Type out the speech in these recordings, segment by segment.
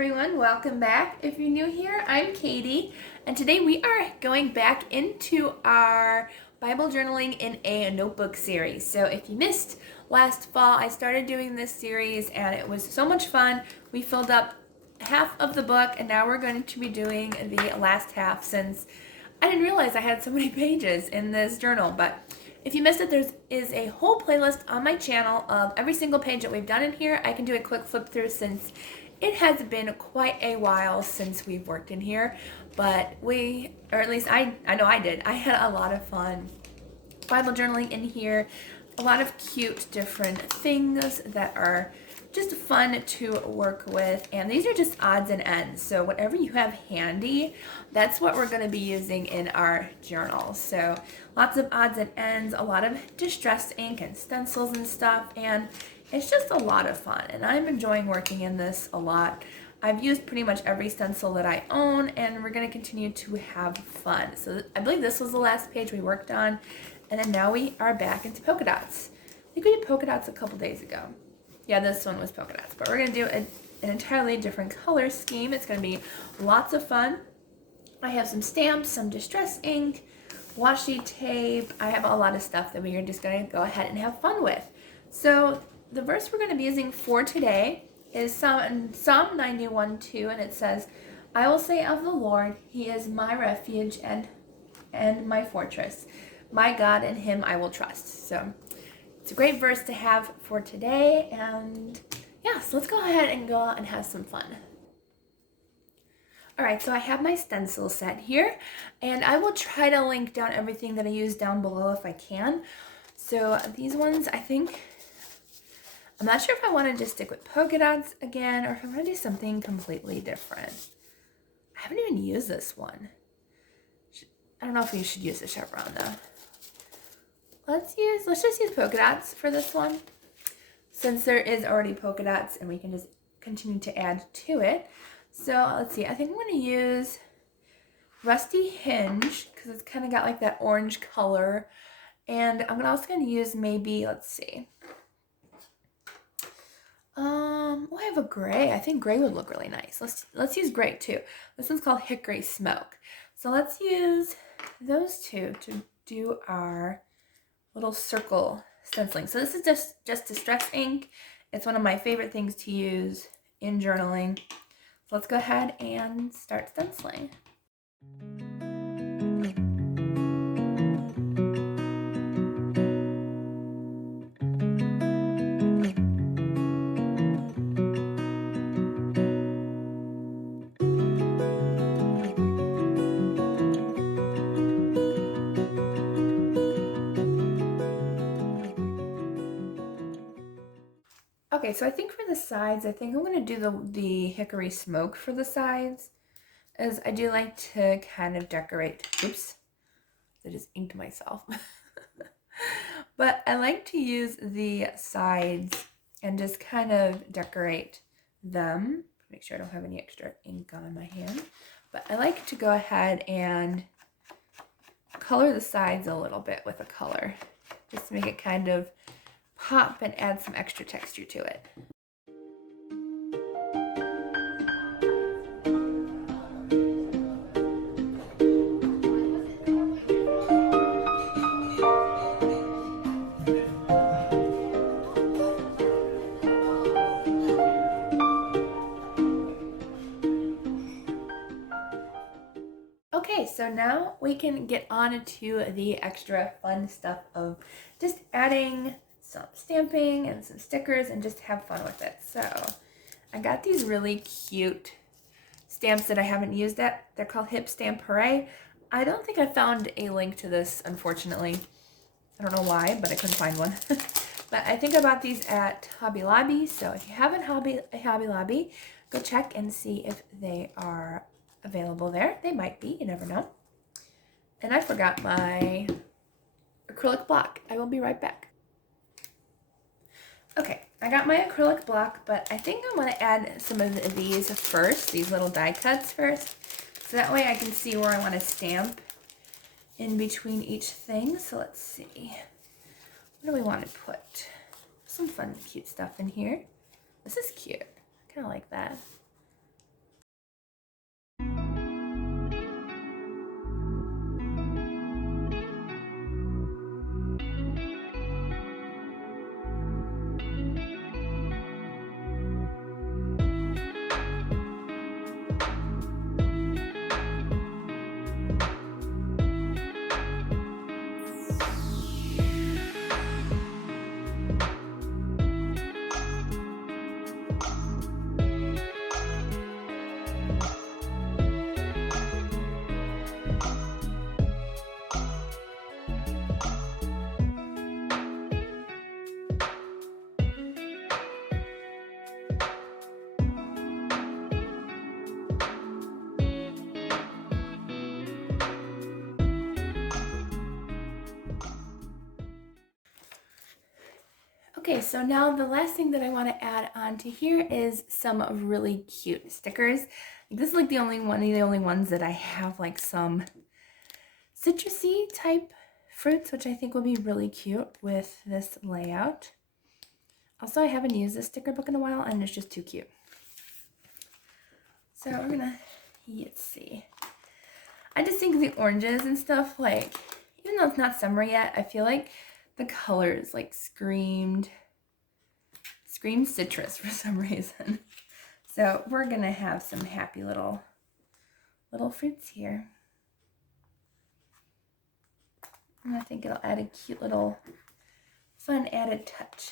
everyone, welcome back. If you're new here, I'm Katie, and today we are going back into our Bible journaling in a notebook series. So if you missed last fall, I started doing this series and it was so much fun. We filled up half of the book and now we're going to be doing the last half since I didn't realize I had so many pages in this journal. But if you missed it, there is a whole playlist on my channel of every single page that we've done in here. I can do a quick flip through since it has been quite a while since we've worked in here, but or at least I know I did. I had a lot of fun Bible journaling in here, a lot of cute different things that are just fun to work with, and these are just odds and ends. So whatever you have handy, that's what we're going to be using in our journal. So lots of odds and ends, a lot of distress ink and stencils and stuff, and it's just a lot of fun, and I'm enjoying working in this a lot. I've used pretty much every stencil that I own, and we're going to continue to have fun. So I believe this was the last page we worked on, and then now we are back into polka dots. I think we did polka dots a couple days ago. Yeah, this one was polka dots, but we're going to do an entirely different color scheme. It's going to be lots of fun. I have some stamps, some distress ink, washi tape. I have a lot of stuff that we are just going to go ahead and have fun with. So the verse we're going to be using for today is Psalm 91:2, and it says, "I will say of the Lord, He is my refuge and my fortress. My God, in Him I will trust." So it's a great verse to have for today, and yeah, so let's go ahead and go out and have some fun. Alright, so I have my stencil set here, and I will try to link down everything that I use down below if I can. So these ones, I'm not sure if I want to just stick with polka dots again or if I want to do something completely different. I haven't even used this one. I don't know if we should use the chevron though. Let's just use polka dots for this one, since there is already polka dots and we can just continue to add to it. So let's see, I think I'm going to use Rusty Hinge because it's kind of got like that orange color. And I'm also going to use maybe, let's see. I have a gray. I think gray would look really nice. Let's use gray too. This one's called Hickory Smoke. So let's use those two to do our little circle stenciling. So this is just distress ink. It's one of my favorite things to use in journaling. So let's go ahead and start stenciling. Okay, so I think for the sides, I think I'm going to do the Hickory Smoke for the sides, as I do like to kind of decorate. Oops, I just inked myself. But I like to use the sides and just kind of decorate them. Make sure I don't have any extra ink on my hand. But I like to go ahead and color the sides a little bit with a color, just to make it kind of pop and add some extra texture to it. Okay, so now we can get on to the extra fun stuff of just adding some stamping and some stickers and just have fun with it. So I got these really cute stamps that I haven't used yet. They're called Hip Stamp Hooray. I don't think I found a link to this, unfortunately. I don't know why, but I couldn't find one. But I think I bought these at Hobby Lobby. So if you have a Hobby Lobby, go check and see if they are available there. They might be, you never know. And I forgot my acrylic block. I will be right back. Okay, I got my acrylic block, but I think I want to add some of these first, these little die cuts first, so that way I can see where I want to stamp in between each thing. So let's see. What do we want to put? Some fun, cute stuff in here. This is cute. I kind of like that. Okay, so now the last thing that I want to add onto here is some really cute stickers. This is like the only ones that I have like some citrusy type fruits, which I think will be really cute with this layout. Also, I haven't used this sticker book in a while, and it's just too cute. So we're gonna, let's see. I just think the oranges and stuff, like, even though it's not summer yet, I feel like the colors like scream citrus for some reason. So we're gonna have some happy little fruits here. And I think it'll add a cute little fun added touch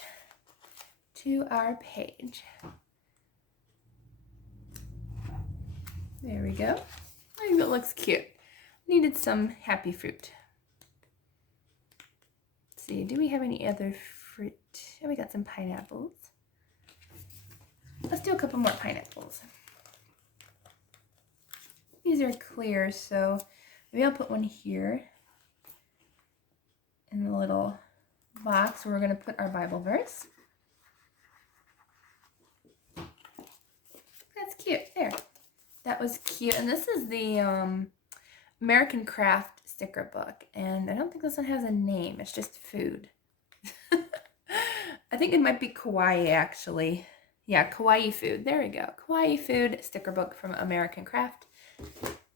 to our page. There we go. I think it looks cute. Needed some happy fruit. Let's see, do we have any other fruit? Oh, we got some pineapples. Let's do a couple more pineapples. These are clear, so maybe I'll put one here in the little box where we're going to put our Bible verse. That's cute. There. That was cute. And this is the American Craft sticker book. And I don't think this one has a name. It's just food. I think it might be Kawaii, actually. Yeah, Kawaii food. There we go. Kawaii food sticker book from American Craft.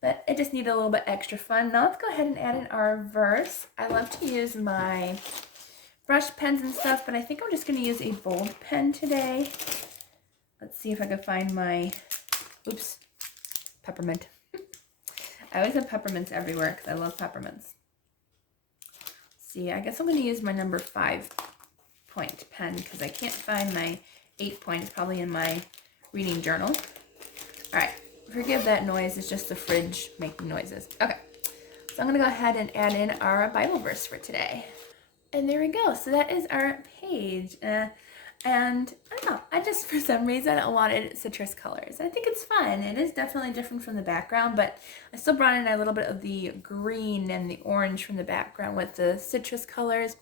But it just needed a little bit extra fun. Now let's go ahead and add in our verse. I love to use my brush pens and stuff, but I think I'm just going to use a bold pen today. Let's see if I can find my, oops, peppermint. I always have peppermints everywhere because I love peppermints. See, I guess I'm going to use my number 5-point pen because I can't find my 8-point. It's probably in my reading journal. All right, forgive that noise. It's just the fridge making noises. Okay, so I'm going to go ahead and add in our Bible verse for today. And there we go. So that is our page. And I don't know, I just, for some reason, I wanted citrus colors. I think it's fun. It is definitely different from the background, but I still brought in a little bit of the green and the orange from the background with the citrus colors.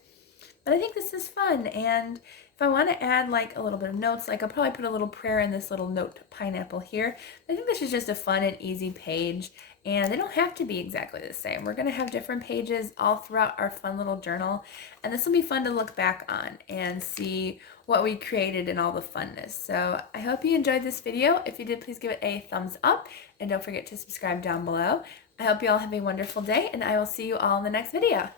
But I think this is fun, and if I want to add like a little bit of notes, like I'll probably put a little prayer in this little note pineapple here. I think this is just a fun and easy page, and they don't have to be exactly the same. We're going to have different pages all throughout our fun little journal, and this will be fun to look back on and see what we created and all the funness. So I hope you enjoyed this video. If you did, please give it a thumbs up, and don't forget to subscribe down below. I hope you all have a wonderful day, and I will see you all in the next video.